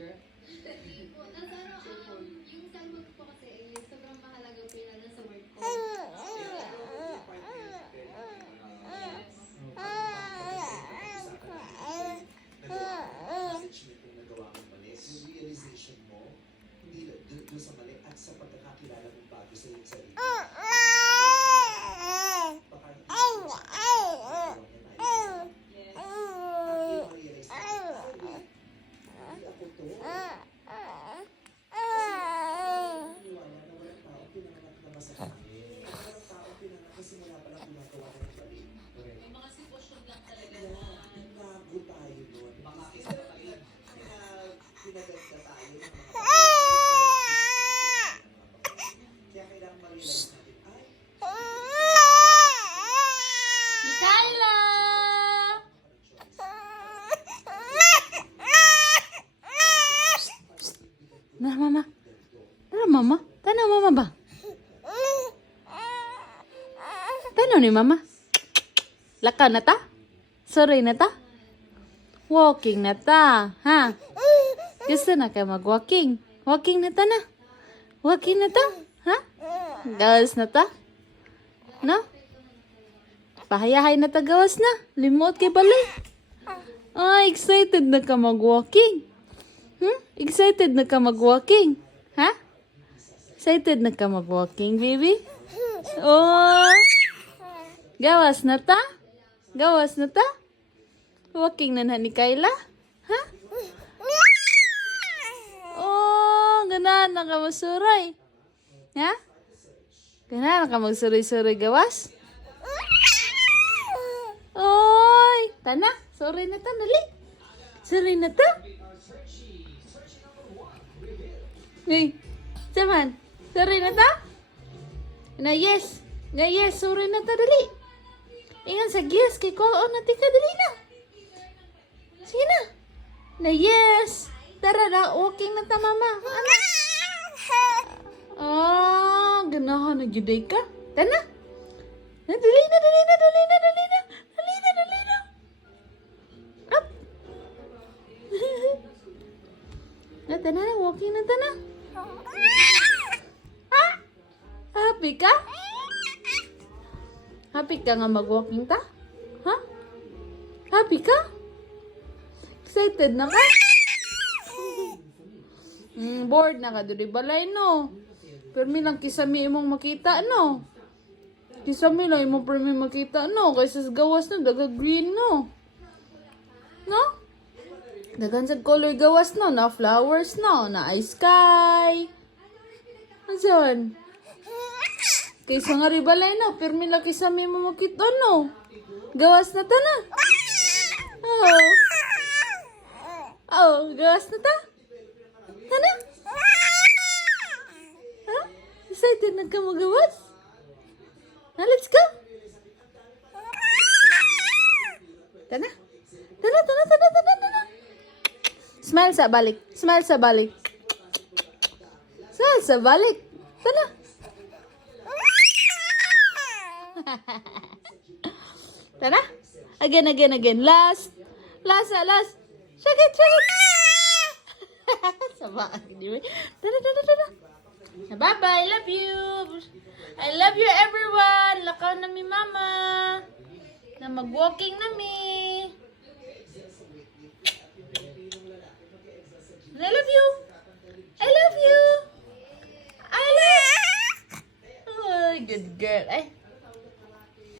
Hindi po. Tapos yung cellphone po kasi, sobrang mahalaga po yun sa work ko. Nagawa kang mali. Yung realization mo, hindi doon sa mali at sa pagkakakilala mong bago sa iyong sarili. Baka hindi ako to. Iniwala na walang tao pinanganak na masama. Walang tao pinanganak kasi mula pa lang ginagawa ko ng mali. Yung mga sitwasyon lang talaga Kaya, na nago tayo doon. Pinaganda tayo ng mga kaya kailangan ma-realize natin, ay, Mikaela! Tara, mama. Tara, mama. Tanaw, mama ba? Tanaw ni mama. Laka na ta? Sorry na ta? Walking na ta. Ha? Gusto na kayo mag-walking? Walking na ta na? Walking na ta? Ha? Gawas na ta? No? Pahayahay na ta gawas na. Limot kay balay. Ay, excited na ka mag-walking. Excited na ka mag-walking? Ha? Excited na ka mag-walking, baby? Oh! Gawas na ta? Gawas na ta? Walking na ni Kayla? Ha? Oh, ganahan na ka masuray. Ha? Ganahan na ka magsuray-suray gawas? Oy! Tana, sorry na ta, nali. Sorry na ta. Hey, saman. Sorry na ta? Na yes. Na yes, sorry na ta, dali. Ingan sa yes, kay ko, na tika, dali na. Sige na. Na yes. Tara na, walking na ta, mama. Ano? Ah, ganahan na juday ka. Tana. Na, dali na, dali na, dali na, dali na. Dali na, dali na. Up. Na, tana na, walking na, tana. Ha? Happy ka? Happy ka nga mag-walking ta? Ha? Happy ka? Excited na ka? Bored na ka doon balay, no? Pero lang kisami imong makita, no? Kisami lang imong permi makita, no? Kaysa sa gawas no, daga green, no? No? Dagan sa color gawas, no? Na flowers, no? Na ice sky. Asan? Kaysa nga ribalay, no? Permi lang kisami imong makita, no? Gawas na ta na. Oh. Oh, gawas na ta? Tana? Ha? Excited na ka magawas? Ha, let's go! Tana? Tana, tana, tana, tana, tana. Smile sa balik. Smile sa balik. Smile sa balik. Tana. Tana? Again, again, again. Last. Last, last. Shake it, shake it. Sama. Tana, tana, tana. Bye-bye. I love you. I love you, everyone. Lakaw na mi mama. Na mag-walking na mi. I love you. I love you. I love you. Oh, good girl. Ay.